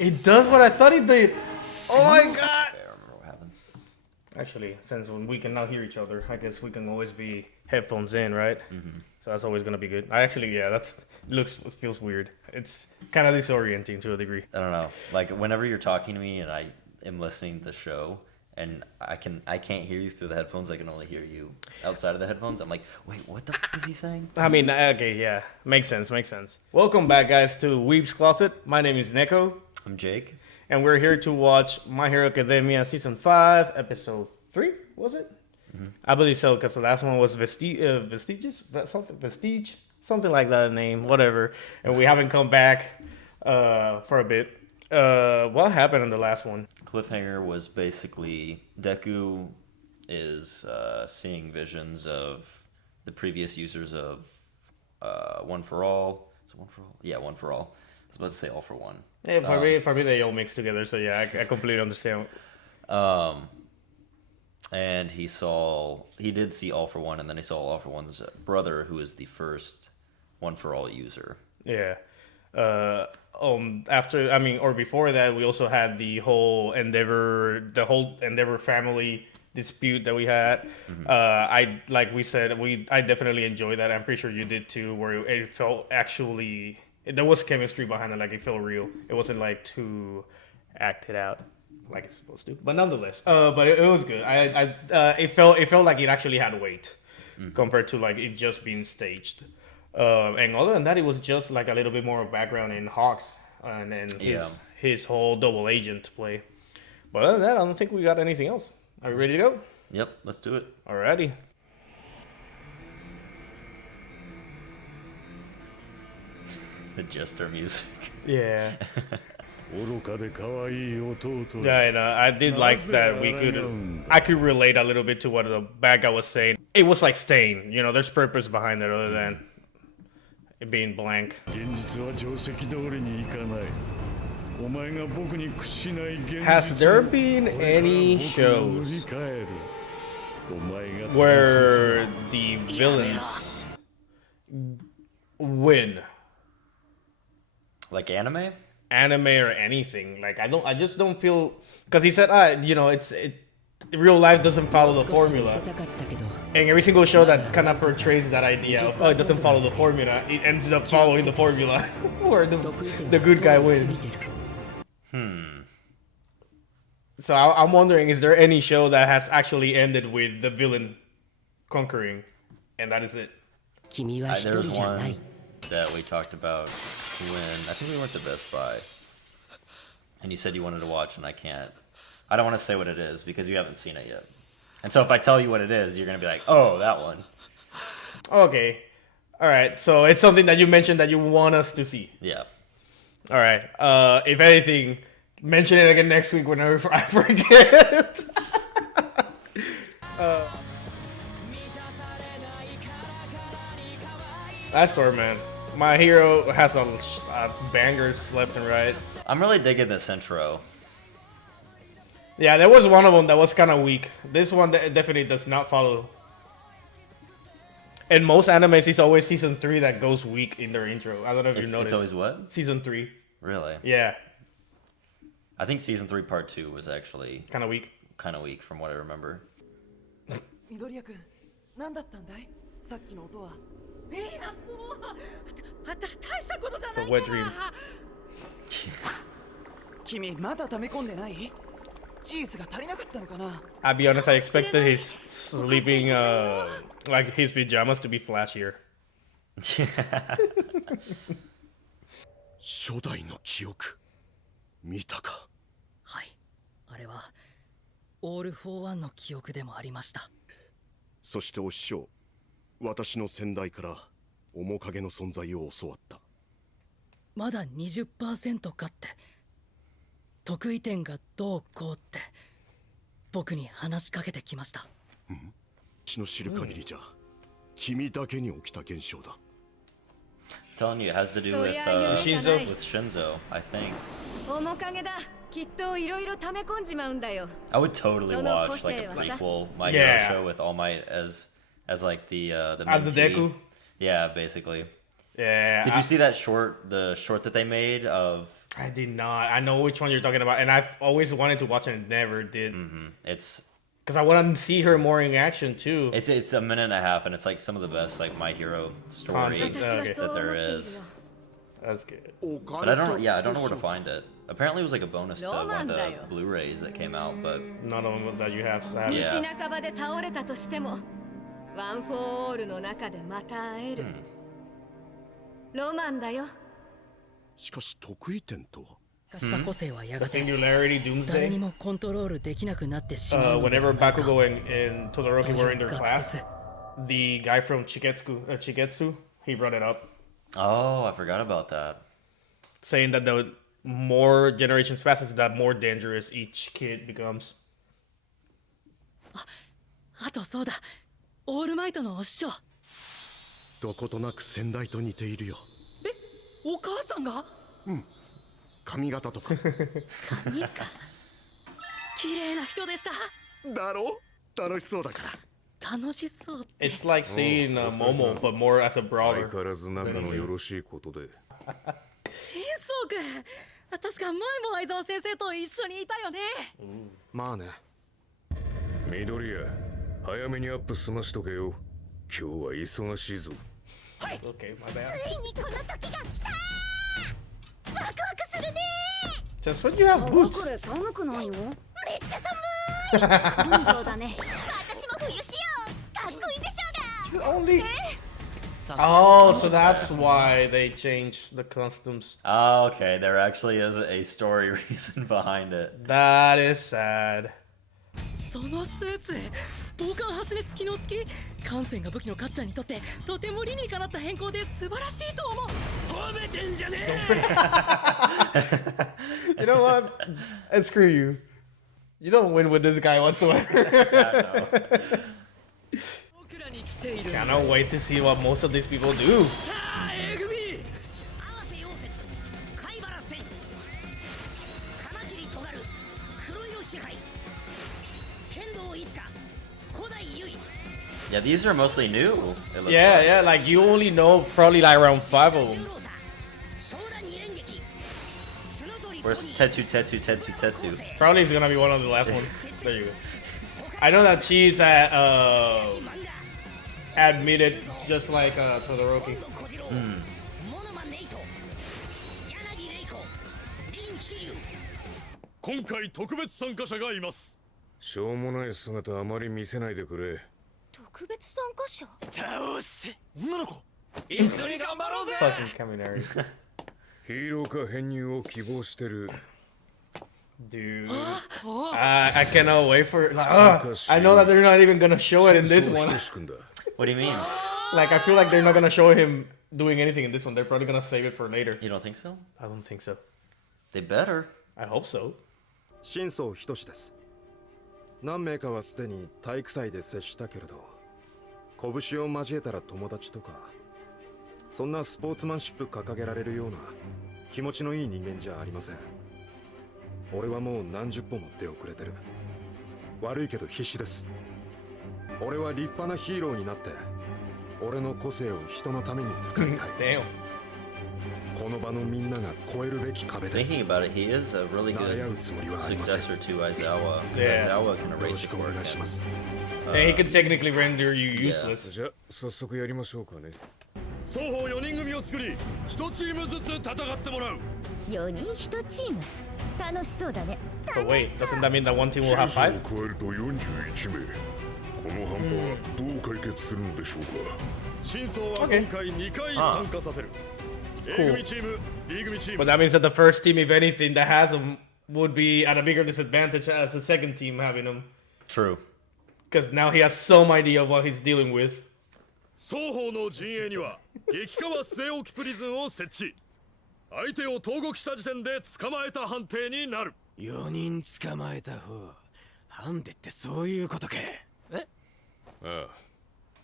It does what I thought it did. Oh my god! I remember what happened. Actually, since we can now hear each other, I guess we can always be headphones in, right? Mm-hmm. So that's always gonna be good. It feels weird. It's kind of disorienting to a degree. I don't know. Like whenever you're talking to me and I am listening to the show and I can't hear you through the headphones. I can only hear you outside of the headphones. I'm like, wait, what the fuck is he saying? I mean, okay, yeah, makes sense. Welcome back, guys, to Weebs Closet. My name is Nekko. I'm Jake. And we're here to watch My Hero Academia Season 5, Episode 3, was it? Mm-hmm. I believe so, because the last one was Vestige, something like that name, whatever. And we haven't come back for a bit. What happened in the last one? Cliffhanger was basically Deku is seeing visions of the previous users of One for All. Is it One for All? Yeah, One for All. I was about to say All for One. Yeah, for me they all mix together, so yeah, I completely understand. And he did see All for One, and then he saw All for One's brother, who is the first One for All user. Yeah. Before that, we also had the whole Endeavor family dispute that we had. Mm-hmm. I definitely enjoyed that. I'm pretty sure you did too, where it felt actually, there was chemistry behind it, like it felt real. It wasn't like too acted out like it's supposed to, but nonetheless, but it was good. It felt like it actually had weight compared to like it just being staged. And other than that, it was just like a little bit more background in Hawks and then his whole double agent play. But other than that, I don't think we got anything else. Are we ready to go? Yep, let's do it. Alrighty. The jester music. Yeah. Yeah, I did like that I could relate a little bit to what the bad guy was saying. It was like Stain, there's purpose behind it other than it being blank. Has there been any shows where the villains win? Like anime? Anime or anything. Like I just don't feel, because he said real life doesn't follow the formula, and every single show that kind of portrays that idea of it doesn't follow the formula, it ends up following the formula where the good guy wins. So I'm wondering, is there any show that has actually ended with the villain conquering and that is it? There was one that we talked about when I think we went to Best Buy, and you said you wanted to watch, and I don't want to say what it is because you haven't seen it yet. And so if I tell you what it is, you're gonna be like, oh, that one. Okay, all right. So it's something that you mentioned that you want us to see. Yeah. All right. If anything, mention it again next week whenever I forget. That's sort, man. My Hero has a bangers left and right. I'm really digging this intro. Yeah, there was one of them that was kind of weak. This one definitely does not follow. In most animes, it's always season 3 that goes weak in their intro. I don't know if you noticed. It's always what? Season 3. Really? Yeah. I think season 3 part 2 was actually kind of weak. Kind of weak from what I remember. It's a wet dream. I'll be honest, I expected his sleeping, like his pajamas to be flashier. 初代の記憶見たか。はい、あれはオール・フォー・ワンの記憶でもありました。そしてお師匠、私の先代から面影の存在を教わった。まだ 20% かって、得意点がどうこうって僕に話しかけてきました。私の知る限りじゃ、君だけに起きた現象だ。Telling you, it has to do with Shinso, I think. I would totally watch like a prequel My Hero show with All Might as like the as the Deku. Yeah, basically. Yeah. Did you see that short? The short that they made of I did not. I know which one you're talking about, and I've always wanted to watch it and never did. It's Because I want to see her more in action too. it's a minute and a half, and it's like some of the best like My Hero story Content. Okay. that there is. That's good. But I don't know where to find it. Apparently, it was like a bonus to one of the Blu-rays that came out, but None of them that you have. Have. 道 Yeah. 半ばで倒れたとしてもワン・フォー・オールの中でまた会える、ロマンだよ。しかし得意点とは化した個性はやがて Singularity 誰 Doomsday. にもコントロールできなくなってしまうので Whenever はないか Bakugo and Todoroki were in their という学 class, 説 the guy from Chigetsu, he brought it up, oh, I forgot about that. saying that the more generations passes, that more dangerous each kid becomes. あとそうだオールマイトのお師匠どことなく先代と似ているよ。お母さんが髪型とか綺麗な人でしただろ楽しそうだから楽しそうって It's like seeing Momo, but more as a 相 brawler. 変わらず仲のよろしいことで。新宗君確か前も相沢先生と一緒にいたよねまあね緑谷、早めにアップ済ましとけよ。今日は忙しいぞ。Okay, my bad. ついにこの時が来た。ワクワクするね。 Just when you have こ boots. れ寒くないの？めっちゃ寒い。根性だね。私も冬仕様。かっこいいでしょうが。 Only. Oh, so that's why they changed the customs. Oh, okay, there actually is a story reason behind it. That is sad. そのスーツ防寒発熱機能付き艦船が武器のカッチャーにとってとても理にかなった変更で素晴らしいと思う褒めてんじゃねえ You know what? And screw you. You don't win with this guy whatsoever. 僕らに来ている Cannot wait to see what most of these people do. さあ A 組合わせ溶接、貝原戦、カマキリ尖る、黒色支配、剣道いつか、古代優位。 Yeah, these are mostly new. It looks Yeah, like. yeah, like you only know probably like around 5 of them. Where's Tetsu? Probably is gonna be one of the last ones. There you go. I know that she's admitted just like Todoroki. 今回特別参加者がいます。しょうもない姿あまり見せないでくれ。特別参加者？倒せ。女の子。一緒に頑張ろうぜ。 Fucking Kaminari. ヒーロー化編入を希望してる。 Dude. I cannot wait for I know that they're not even gonna show it in this one. ひとしくんだ。 What do you mean? Like I feel like they're not gonna show him doing anything in this one. They're probably gonna save it for later. You don't think so? I don't think so. They better. I hope so. 新宗仁です。何名かはすでに体育祭で接したけれど、拳を交えたら友達とか、そんなスポーツマンシップ掲げられるような気持ちのいい人間じゃありません。俺はもう何十歩も手をくれてる。悪いけど必死です。俺は立派なヒーローになって、俺の個性を人のために使いたい。Damn. この場のみんなが越えるべき壁です。 Thinking about it, he is a really 慣れ good 合うつもりはありません。 successor to Aizawa. Because Yeah. Aizawa can よろ erase し it くお for 願いしま him. す。 And he could technically render you useless. じゃあ早速やりましょうかね。双方4人組を作り、1チームずつ戦ってもらう。 4人1チーム。楽しそうだね。 But wait, doesn't that mean that one team will have シン 5? ソを加えると41名。この半端はどう解決するのでしょうか。新装は今回2回参加させる。A 組チーム、B 組チー But ム。 that means that the first team, if anything, that has him would be at a bigger disadvantage as the second team having him. True. Because now he has some idea of what he's dealing with. 双方の陣営には激化据え置きプリズンを設置。相手を投獄した時点で捕まえた判定になる。 4人捕まえた方ハンデってそういうことか。え？ああ、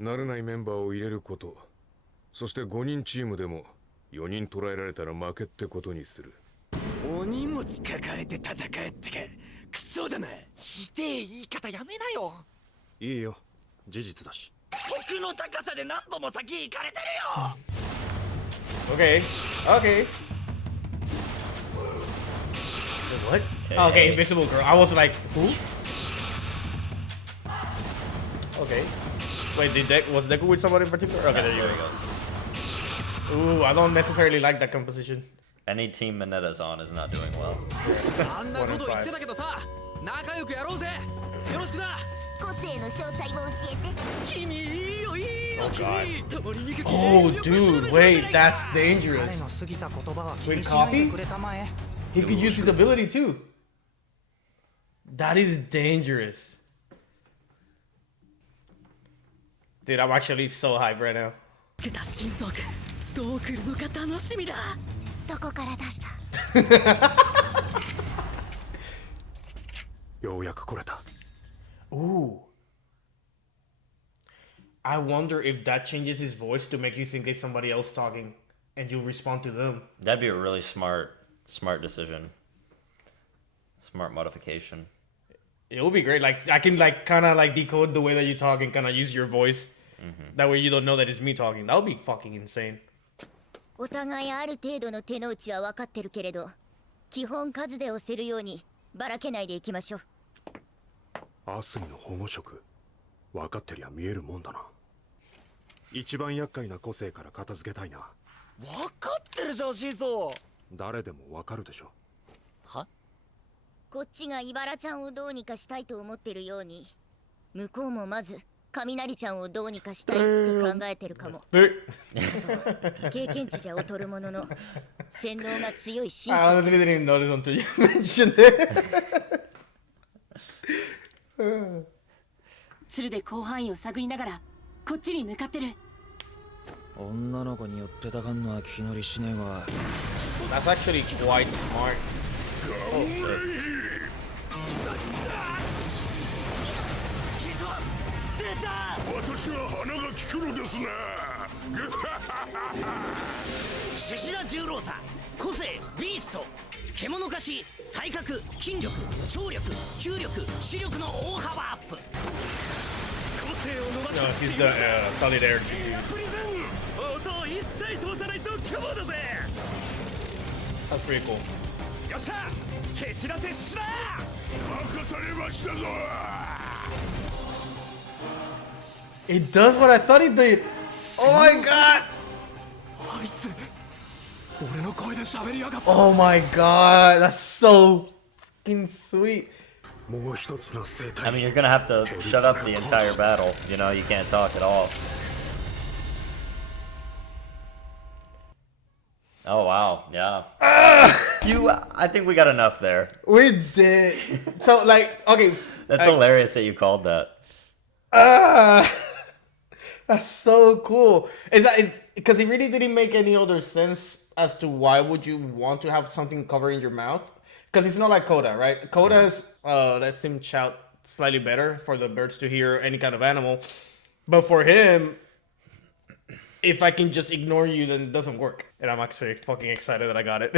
慣れないメンバーを入れること、そして5人チームでも4人捕らえられたら負けってことにする。お荷物抱えて戦えってか。クソだな。ひでえ言い方やめなよ。いいよ、事実だし。僕の高さで何歩も先行かれてるよ。 Okay. Okay. What? Okay, invisible girl. I was like, who? Okay. Wait, was Nekko with somebody in particular? Okay, there you go. Ooh, I don't necessarily like that composition. Any team Minetta's on is not doing well. あんなこと言ってたけどさ、仲良くやろうぜ。よろしくな。個性の詳細を教えて。君いいよいいよ。 Oh god. Oh dude, wait, that's dangerous. Wait, copy? He could use his ability too. That is dangerous. Dude, I'm actually so hyped right now. Shinso君どう来るのか楽しみだ。どこから出した？ようやく来れた。 Ooh. I wonder if that changes his voice to make you think it's somebody else talking and you respond to them. That'd be a really smart decision. Smart modification. It would be great. Like I can like kind of like decode the way that you talk and kind of use your voice. That way you don't know that it's me talking. That would be fucking insane. お互いある程度の手の内は分かってるけれど、基本数で押せるようにばらけないでいきましょう。アスギの保護色、分かってりゃ見えるもんだな。一番厄介な個性から片付けたいな。分かってるじゃんシーソー。誰でも分かるでしょ。は？こっちがイバラちゃんをどうにかしたいと思ってるように、向こうもまず雷ちゃんをどうにかしたいって考えてるかも。経験値じゃ劣るものの洗脳が強い真 I 相。 honestly didn't even notice until you mentioned it. 鶴で広範囲を探りながらこっちに向かってる。女の子に寄ってたかんのは気乗りしねえが。 That's actually quite smart. Oh shit. 私は鼻が利くのですね。獅子田十郎太、個性ビースト、獣化し、体格、筋力、聴力、嗅力、視力の大幅アップ。個性を伸ば No, し he's the solidarity. プリズン音を一切通さないとカモだぜ。 That's pretty cool. よっしゃ、蹴散らせしだ。任されましたぞ。 It does what I thought it did. Oh my god. あいつ、俺の声で喋りやがった。 Oh my god. That's so fucking sweet. もう一つの生態。 I mean, you're gonna have to shut up the entire battle. You know, you can't talk at all. Oh wow, yeah. I think we got enough there. We did. So like, okay. That's hilarious that you called that. That's so cool. Is that because it really didn't make any other sense as to why would you want to have something covering your mouth? Because it's not like Coda, right? Coda's lets him shout slightly better for the birds to hear any kind of animal, but for him, if I can just ignore you, then it doesn't work. And I'm actually fucking excited that I got it.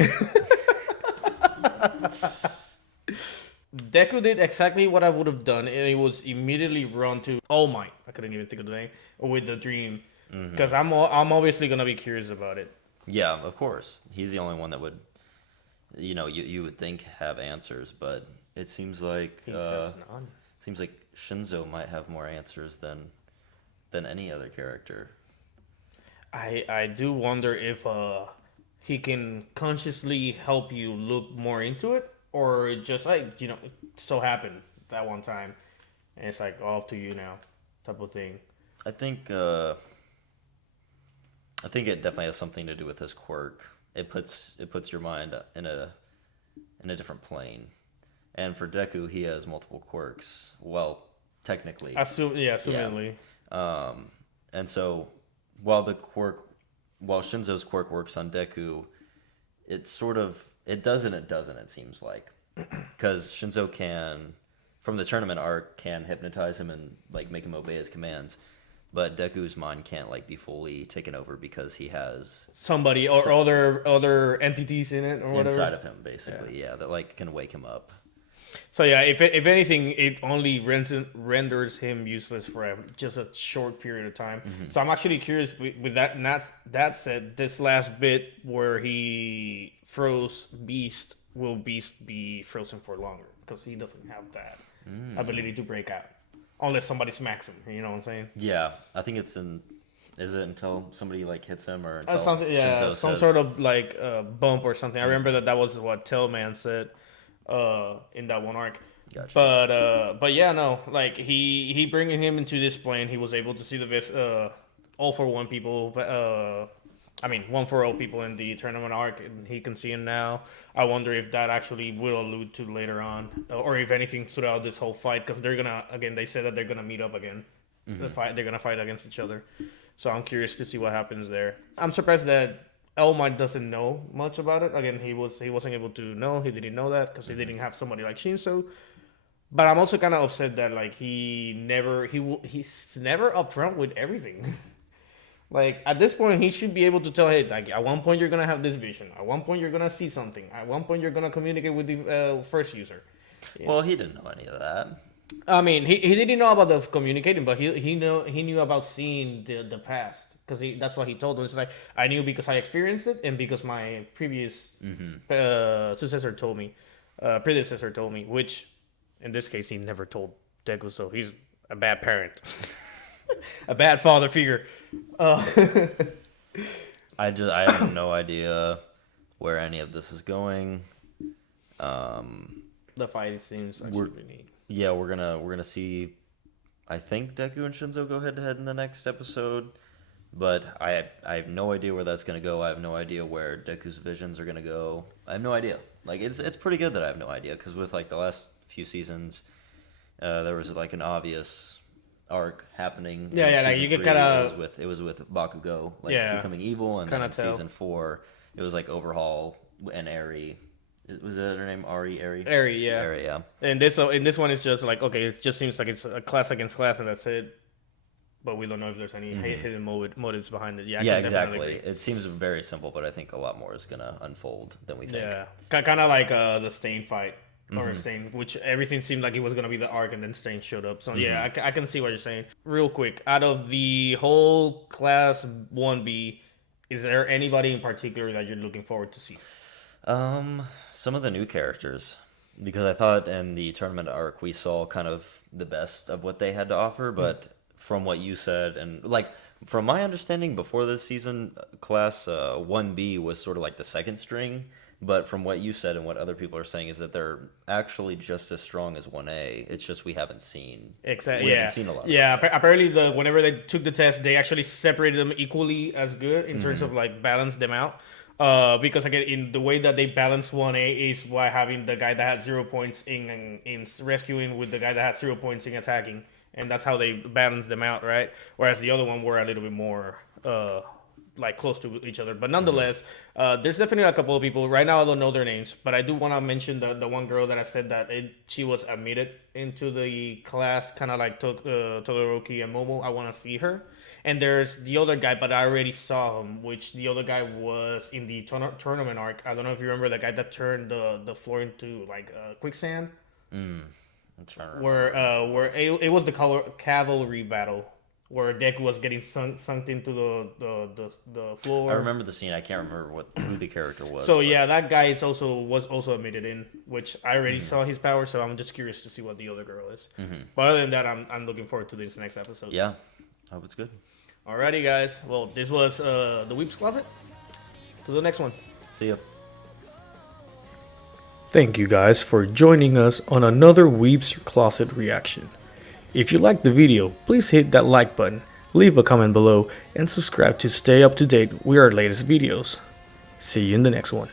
Deku did exactly what I would have done, and it was immediately run to All Might. I couldn't even think of the name with the dream, because I'm obviously gonna be curious about it. Yeah, of course. He's the only one that would, you would think have answers, but it seems like Shinso might have more answers than any other character. I do wonder if he can consciously help you look more into it, or it just like it so happened that one time, and it's like all up to you now, type of thing. I think it definitely has something to do with his quirk. It puts your mind in a different plane, and for Deku, he has multiple quirks. Well, technically, assumingly. Yeah. And so while Shinso's quirk works on Deku, it does and it doesn't, it seems like. Because Shinso can, from the tournament arc, can hypnotize him and like make him obey his commands. But Deku's mind can't like be fully taken over because he has somebody or other entities in it or whatever. Inside of him, basically, yeah, that like can wake him up. So yeah, if anything, it only renders him useless for just a short period of time. So I'm actually curious with that. That said, this last bit where he froze Beast will be frozen for longer because he doesn't have that ability to break out unless somebody smacks him. You know what I'm saying? Yeah, I think it's in. Is it until somebody like hits him or until something? Yeah, Shinso some says, sort of like bump or something. I remember that was what Tailman said in that one arc. Gotcha. But yeah, no, like he bringing him into this plane, he was able to see the all for one people. I mean, one for all people in the tournament arc, and he can see him now. I wonder if that actually will allude to later on, or if anything throughout this whole fight, because they're gonna again. They said that they're gonna meet up again. They're gonna fight against each other. So I'm curious to see what happens there. I'm surprised that Elma doesn't know much about it. Again, he wasn't able to know. He didn't know that because he didn't have somebody like Shinso. But I'm also kind of upset that like he's never upfront with everything. Like at this point, he should be able to tell, hey, like at one point you're gonna have this vision. At one point you're gonna see something. At one point you're gonna communicate with the first user. Yeah. Well, he didn't know any of that. I mean, he didn't know about the communicating, but he knew about seeing the past because that's what he told him. It's like I knew because I experienced it and because my previous predecessor told me, which in this case he never told Deku, so he's a bad parent. A bad father figure. I have no idea where any of this is going. The fight seems actually really neat. Yeah, we're gonna see. I think Deku and Shinso go head to head in the next episode, but I have no idea where that's gonna go. I have no idea where Deku's visions are gonna go. I have no idea. Like it's pretty good that I have no idea because with like the last few seasons, there was like an obvious arc happening. Yeah, like you could kind of. It was with Bakugo becoming evil, and then in season 4, it was like Overhaul and Eri. Was that her name? Eri, yeah. And this one is just like okay, it just seems like it's a class against class, and that's it. But we don't know if there's any hidden motives behind it. Yeah, exactly. It seems very simple, but I think a lot more is gonna unfold than we think. Yeah, kind of like the Stain fight. Or Stain, which everything seemed like it was going to be the arc, and then Stain showed up. So, yeah, I can see what you're saying. Real quick, out of the whole Class 1B, is there anybody in particular that you're looking forward to see? Some of the new characters. Because I thought in the tournament arc, we saw kind of the best of what they had to offer. But from what you said, and like from my understanding before this season, Class 1B was sort of like the second string. But from what you said and what other people are saying is that they're actually just as strong as 1A. It's just we haven't seen. Exactly. We haven't seen a lot. Yeah. Apparently, whenever they took the test, they actually separated them equally as good in terms of like balance them out. Because again, in the way that they balance 1A is by having the guy that had 0 points in rescuing with the guy that had 0 points in attacking, and that's how they balance them out, right? Whereas the other one were a little bit more. Like close to each other, but nonetheless, there's definitely a couple of people right now. I don't know their names, but I do want to mention the one girl that I said that she was admitted into the class, kind of like Todoroki and Momo. I want to see her. And there's the other guy, but I already saw him, which the other guy was in the tournament arc. I don't know if you remember the guy that turned the floor into like quicksand. I'm trying to remember. Where it was the cavalry battle. Where Deku was getting sunk into the floor. I remember the scene. I can't remember who the character was. So yeah, that guy was also admitted in, which I already saw his power. So I'm just curious to see what the other girl is. But other than that, I'm looking forward to this next episode. Yeah, I hope it's good. Alrighty, guys. Well, this was the Weebs Closet. To the next one. See ya. Thank you guys for joining us on another Weebs Closet reaction. If you liked the video, please hit that like button, leave a comment below, and subscribe to stay up to date with our latest videos. See you in the next one.